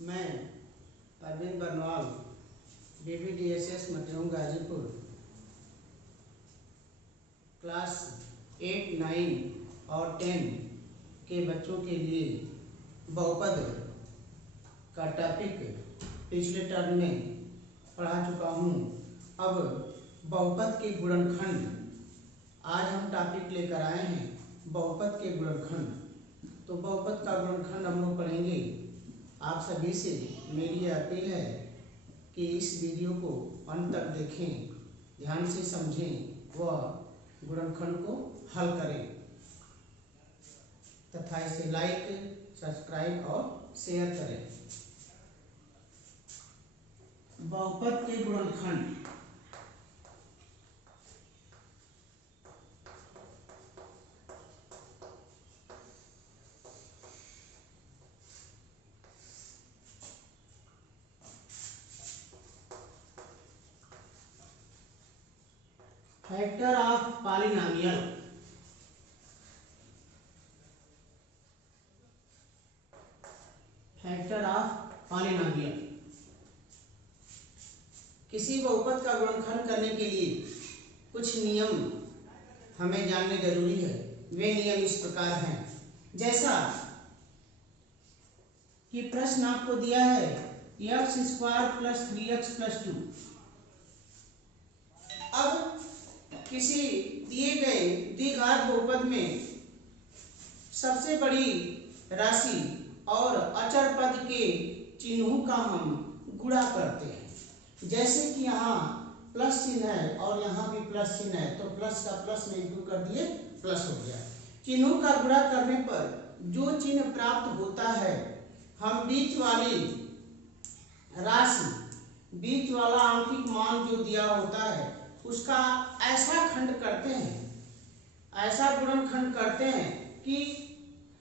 मैं Arvind Barnwal BBDSS मटियाऊ Ghazipur class 8, 9 और 10 के बच्चों के लिए बहुपद का टॉपिक पिछले टर्म में पढ़ा चुका हूँ। अब बहुपद के गुणनखंड आज हम टॉपिक लेकर आए हैं, बहुपद के गुणनखंड। तो बहुपद का गुणनखंड हम लोग पढ़ेंगे। आप सभी से मेरी अपील है कि इस वीडियो को अंत तक देखें, ध्यान से समझें व गुणनखंड को हल करें तथा इसे लाइक, सब्सक्राइब और शेयर करें। बहुपद के गुणनखंड। Factor of polynomial. Factor of polynomial. किसी बहुपद का गुणनखंड करने के लिए कुछ नियम हमें जानने जरूरी है। वे नियम इस प्रकार हैं, जैसा कि प्रश्न आपको दिया है x² + 3x + 2। अब किसी दिए गए द्विघात बहुपद में सबसे बड़ी राशि और अचर पद के चिन्हों का हम गुणा करते हैं। जैसे कि यहाँ प्लस चिन्ह है और यहाँ भी प्लस चिन्ह है, तो प्लस का प्लस में इंटू कर दिए, प्लस हो गया। चिन्हों का गुणा करने पर जो चिन्ह प्राप्त होता है, हम बीच वाली राशि, बीच वाला आंशिक मान जो दिया होता है उसका ऐसा खंड करते हैं, ऐसा गुणनखंड करते हैं कि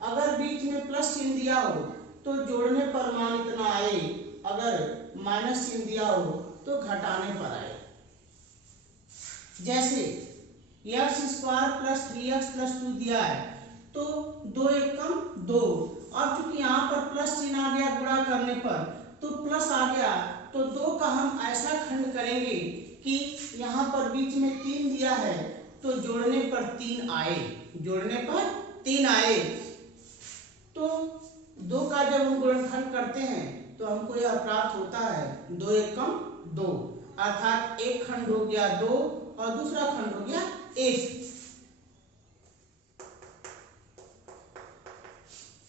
अगर बीच में प्लस चिन्ह दिया हो तो जोड़ने पर मान इतना आए, अगर माइनस चिन्ह दिया हो तो घटाने पर आए। जैसे x² + 3x + 2 दिया है तो 2 एकम 2। अब चूंकि यहाँ पर प्लस चिन्ह आ गया गुणा करने पर, तो प्लस आ गया, तो 2 का हम ऐसा खंड करेंगे कि यहाँ पर बीच में 3 दिया है तो जोड़ने पर 3 आए, जोड़ने पर 3 आए। तो 2 का जब हम गुणनखंड करते हैं तो हमको यह प्राप्त होता है 2 एकम 2, अर्थात एक खंड हो गया 2 और दूसरा खंड हो गया 1।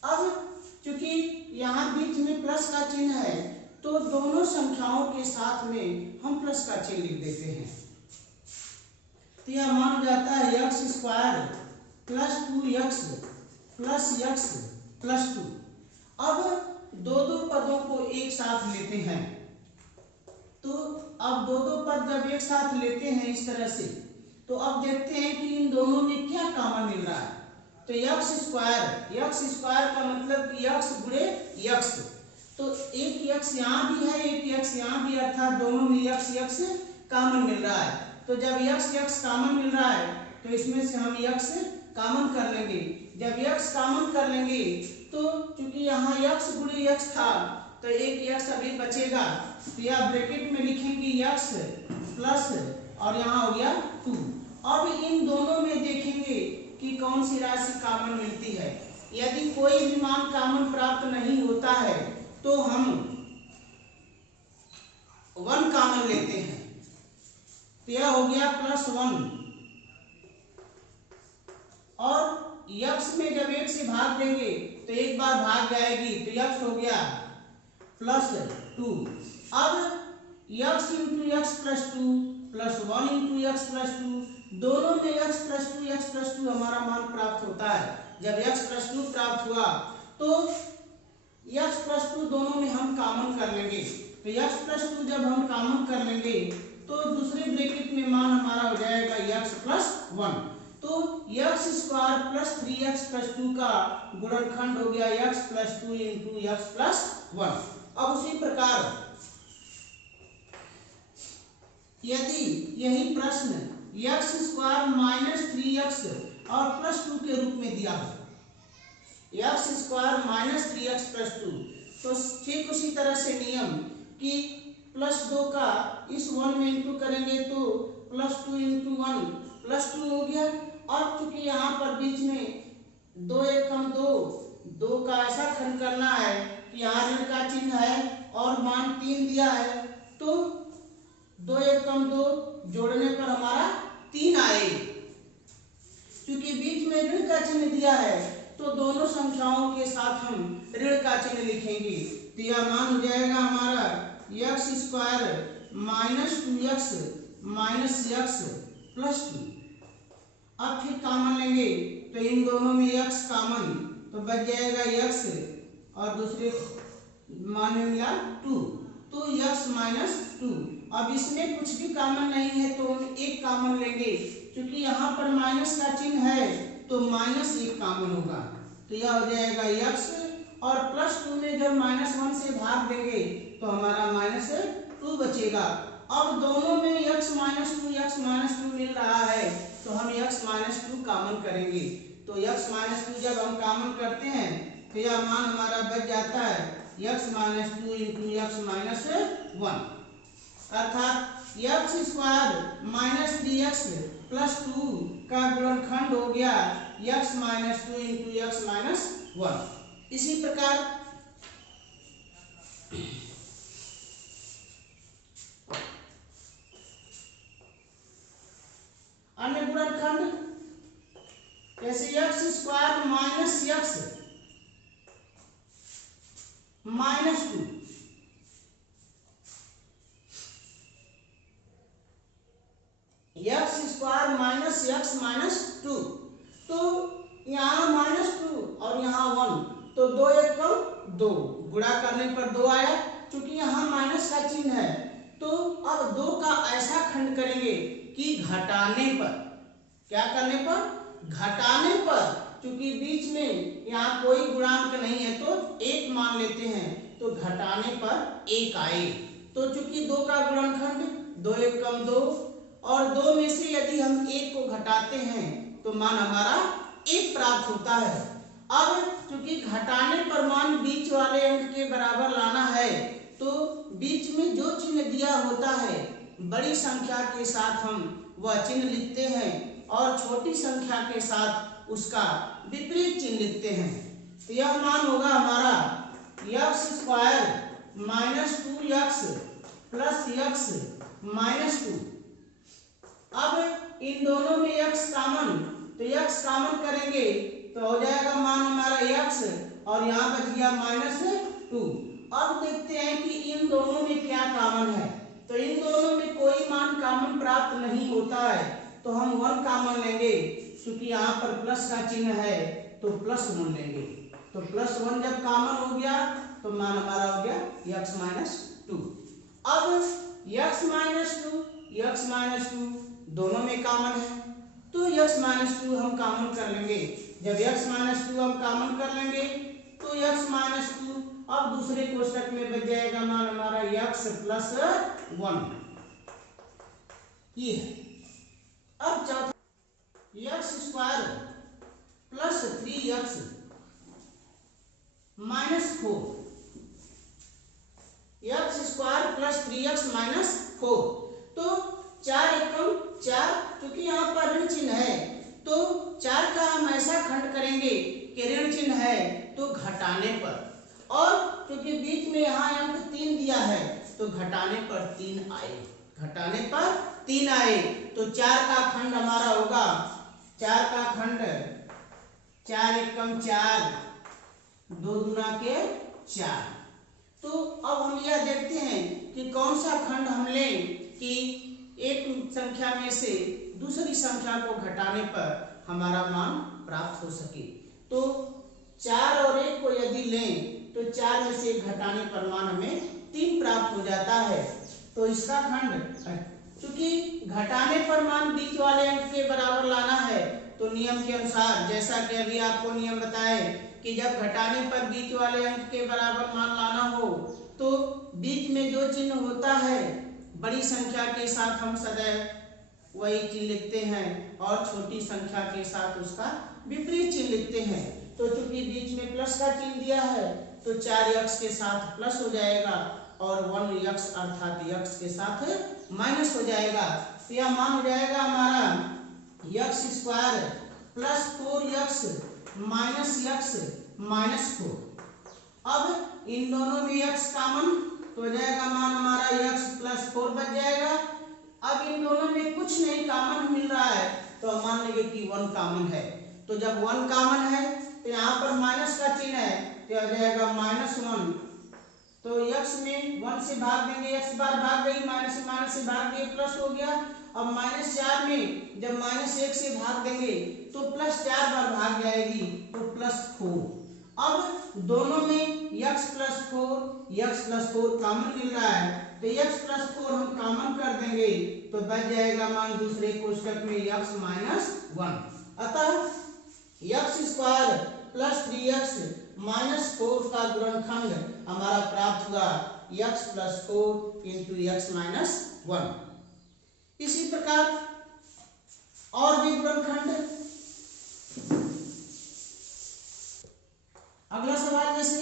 अब चूंकि यहाँ बीच में प्लस का चिन्ह है तो दोनों संख्याओं के साथ में हम प्लस का चिन्ह लिख देते हैं। तो यह मान हो जाता है x² + 2x + x + 2। अब दो पदों को एक साथ लेते हैं, तो अब दो पद जब एक साथ लेते हैं इस तरह से, तो अब देखते हैं कि इन दोनों में क्या कॉमन मिल रहा है। तो x² का मतलब कि x गुणे x, तो एक x यहाँ भी है, एक x यहाँ भी, अर्थात दोनों में x कॉमन मिल रहा है। तो जब x कॉमन मिल रहा है तो इसमें से हम x कॉमन कर लेंगे। जब x कॉमन कर लेंगे तो चूंकि यहाँ x गुणे x था तो एक x अभी बचेगा, तो यह ब्रैकेट में लिखेंगे x प्लस और यहाँ हो गया 2। अब इन दोनों में देखेंगे कि कौन सी राशि कॉमन मिलती है। यदि कोई भी मान कॉमन प्राप्त नहीं होता है तो हम 1 कॉमन लेते हैं, तो यह हो गया +1। और x में जब 1 से भाग देंगे तो एक बार भाग जाएगी, तो x हो गया +2। अब x × x + 2 + 1 × x + 2, दोनों में x + 2 हमारा मान प्राप्त होता है। जब x + 2 प्राप्त हुआ तो x + 2 दोनों में हम कॉमन कर लेंगे। तो x + 2 जब हम कॉमन कर लेंगे तो दूसरे ब्रैकेट में मान हमारा हो जाएगा x + 1। तो x² + 3x + 2 का गुणनखंड हो गया x + 2 × x + 1। अब उसी प्रकार यदि यही प्रश्न x² - 3x और +2 के रूप में दिया हो, x² - 3x + 2, तो ठीक उसी तरह से नियम कि +2 का इस 1 में इंटू करेंगे तो +2 × 1 +2 हो गया। और चूंकि यहाँ पर बीच में 2 × 1 = 2, 2 का ऐसा खंड करना है कि यहाँ ऋण का चिन्ह है और मान 3 दिया है, तो 2 × 1 = 2 जोड़ने पर हमारा 3 आए। क्योंकि बीच में ऋण का चिन्ह दिया है तो दोनों संख्याओं के साथ हम ऋण का चिन्ह लिखेंगे। तो यह मान हो जाएगा हमारा x² - 2x - x + 2। अब फिर कॉमन लेंगे तो इन दोनों में x कॉमन, तो बच जाएगा x और दूसरे मान में मिला 2, तो x - 2। अब इसमें कुछ भी कॉमन नहीं है तो हम एक कॉमन लेंगे, क्योंकि यहाँ पर माइनस का चिन्ह है तो -1 कॉमन होगा। तो यह हो जाएगा x और +2 में जब -1 से भाग देंगे तो हमारा -2 बचेगा। अब दोनों में x - 2 मिल रहा है तो हम x - 2 कॉमन करेंगे। तो x - 2 जब हम कॉमन करते हैं तो यह मान हमारा बच जाता है x - 2 × x - 1, अर्थात x² - 3x + 2 का गुणनखंड हो गया x - 2 × x - 1। इसी प्रकार अन्य गुणनखंड जैसे x² - x - 2 x² - x - 2, तो यहाँ -2 और यहाँ 1, तो 2 × 1 = 2, गुणा करने पर 2 आया। क्योंकि यहाँ माइनस का चिन्ह है तो अब 2 का ऐसा खंड करेंगे कि घटाने पर, क्या करने पर? घटाने पर, क्योंकि बीच में यहाँ कोई गुणांक नहीं है तो 1 मान लेते हैं, तो घटाने पर 1 आए। तो चूंकि 2 का गुणनखंड 2 × 1 = 2 और 2 में से यदि हम 1 को घटाते हैं तो मान हमारा 1 प्राप्त होता है। अब क्योंकि घटाने पर मान बीच वाले अंक के बराबर लाना है तो बीच में जो चिन्ह दिया होता है बड़ी संख्या के साथ हम वह चिन्ह लिखते हैं और छोटी संख्या के साथ उसका विपरीत चिन्ह लिखते हैं। तो यह मान होगा हमारा x² - 2x + x - 2। अब इन दोनों में x कॉमन, तो x कॉमन करेंगे तो हो जाएगा मान हमारा x और यहाँ बच गया -2। अब देखते हैं कि इन दोनों में क्या कॉमन है, तो इन दोनों में कोई मान कॉमन प्राप्त नहीं होता है तो हम 1 कॉमन लेंगे, क्योंकि यहाँ पर प्लस का चिन्ह है तो +1 लेंगे। तो +1 जब कॉमन हो गया तो मान हमारा हो गया x - 2। अब x - 2 दोनों में कॉमन है तो x - 2 हम कॉमन कर लेंगे। जब x - 2 हम कॉमन कर लेंगे तो x - 2 अब दूसरे कोष्टक में बच जाएगा मान हमारा x + 1, ये है। अब चौथा x² + 3x - 4, x² + 3x - 4, तो 4 × 4, क्योंकि यहाँ पर ऋण चिन्ह है तो 4 का हम ऐसा खंड करेंगे कि ऋण चिन्ह है तो घटाने पर, और क्योंकि बीच में यहाँ अंक 3 दिया है तो घटाने पर 3 आए, घटाने पर 3 आए। तो 4 का खंड हमारा होगा, 4 का खंड 4 × 4, 2 दूना के 4। तो अब हम यह देखते हैं कि कौन सा खंड हम लें कि एक संख्या में से दूसरी संख्या को घटाने पर हमारा मान प्राप्त हो सके। तो 4 और 1 को यदि लें तो 4 में से घटाने पर मान हमें 3 प्राप्त हो जाता है। तो इसका खंड, क्योंकि घटाने पर मान बीच वाले अंक के बराबर लाना है तो नियम के अनुसार, जैसा कि अभी आपको नियम बताए कि जब घटाने पर बीच वाले अंक के बराबर मान लाना हो तो बीच में जो चिन्ह होता है बड़ी संख्या के साथ हम सदैव वही चिन्ह लिखते हैं और छोटी संख्या के साथ उसका विपरीत चिन्ह लिखते हैं। तो चूंकि बीच में प्लस का चिन्ह दिया है तो 4x के साथ प्लस हो जाएगा और 1x अर्थात x के साथ माइनस हो जाएगा। तो यह मान हो जाएगा हमारा x square plus 4x minus x minus 4। अब इन दोनों में x कॉमन तो हो जाएगा मान हमारा x प्लस 4 बच जाएगा। अब इन दोनों में कुछ नहीं कॉमन मिल रहा है तो हम मान लेंगे कि 1 कॉमन है। तो जब 1 कॉमन है तो यहाँ पर माइनस का चिन्ह है तो हो जाएगा -1। तो x में 1 से भाग देंगे, x बार भाग गई, माइनस से भाग दिए प्लस हो गया। अब -4 में जब -1 से भाग देंगे तो +4 बार भाग जाएगी तो +4। अब दोनों में x प्लस 4 कॉमन मिल रहा है तो x प्लस 4 हम कॉमन कर देंगे तो बच जाएगा मान दूसरे कोष्टक में x माइनस 1। अतः x square plus 3x minus 4 का गुणनखंड हमारा प्राप्त हुआ x plus 4 into x minus 1। इसी प्रकार और भी गुणनखंड। अगला सवाल जैसे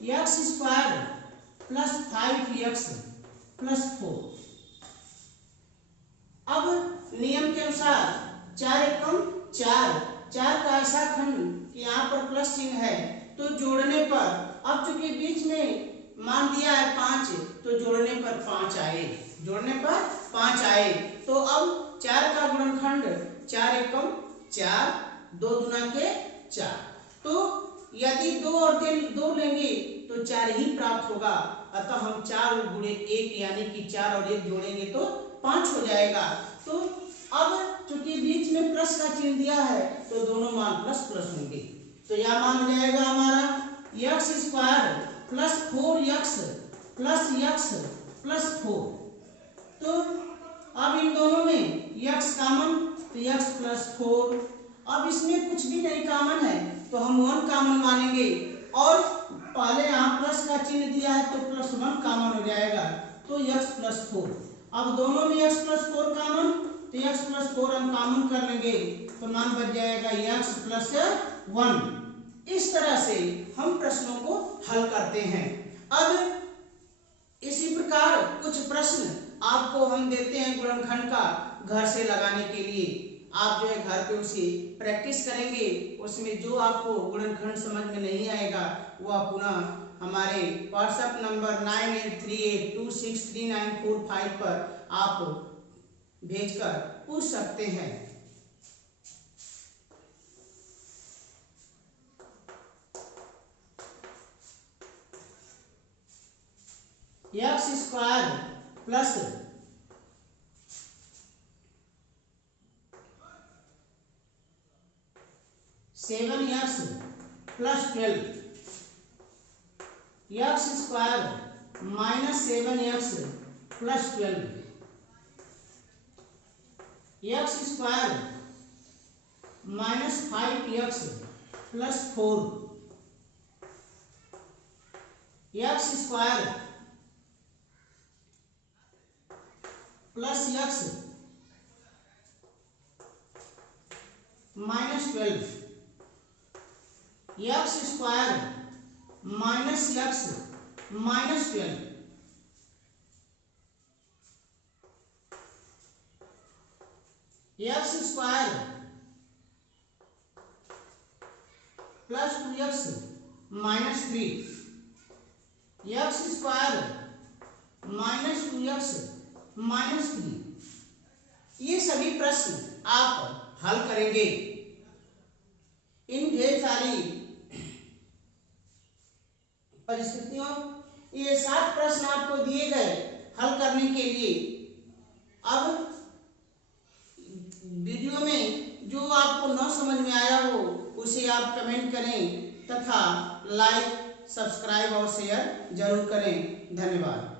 x square plus 5x plus 4। अब नियम के अनुसार 4 एकम 4 का ऐसा खंड कि यहाँ पर प्लस चिन्ह है तो जोड़ने पर अब चूंकि बीच में मान दिया है 5 तो जोड़ने पर 5 आए तो अब 4 का गुणनखंड 4 एकम 4 2 दूना के 4। तो यदि 2 और 2 लेंगे तो 4 ही प्राप्त होगा। अतः हम 4 गुणे 1 यानी कि 4 और 1 जोड़ेंगे तो 5 हो जाएगा। तो अब चूंकि बीच में प्लस का चिन्ह दिया है तो दोनों मान प्लस होंगे। तो यह मान हो जाएगा हमारा x square plus 4x plus 4। तो अब इन दोनों में x कॉमन तो x प्लस 4। अब इसमें कुछ भी नहीं कॉमन है तो हम 1 कॉमन मानेंगे और पहले यहाँ प्लस का चिन्ह दिया है तो +1 कॉमन हो जाएगा तो x प्लस 4। अब दोनों में x प्लस 4 कॉमन तो x प्लस 4 हम कॉमन कर लेंगे तो मान बच जाएगा x प्लस 1। इस तरह से हम प्रश्नों को हल करते हैं। अब इसी प्रकार कुछ प्रश्न आपको हम देते हैं गुणनखंड का घर से लगाने के लिए। आप जो है घर पे उसे प्रैक्टिस करेंगे, उसमें जो आपको गुणनखंड समझ में नहीं आएगा वो आप पुनः हमारे व्हाट्सएप नंबर 9838263945 पर आप भेजकर पूछ सकते हैं। x square plus 7x plus 12 x square minus 7x plus 12 x square minus 5x plus 4 x square plus x minus 12 x square minus x minus 12 x square plus 2x minus 3 x square minus 2x minus 3। ये सभी प्रश्न आप हल करेंगे। इन ढेर सारी परिस्थितियों ये 7 प्रश्न आपको दिए गए हल करने के लिए। अब वीडियो में जो आपको न समझ में आया हो उसे आप कमेंट करें तथा लाइक, सब्सक्राइब और शेयर जरूर करें। धन्यवाद।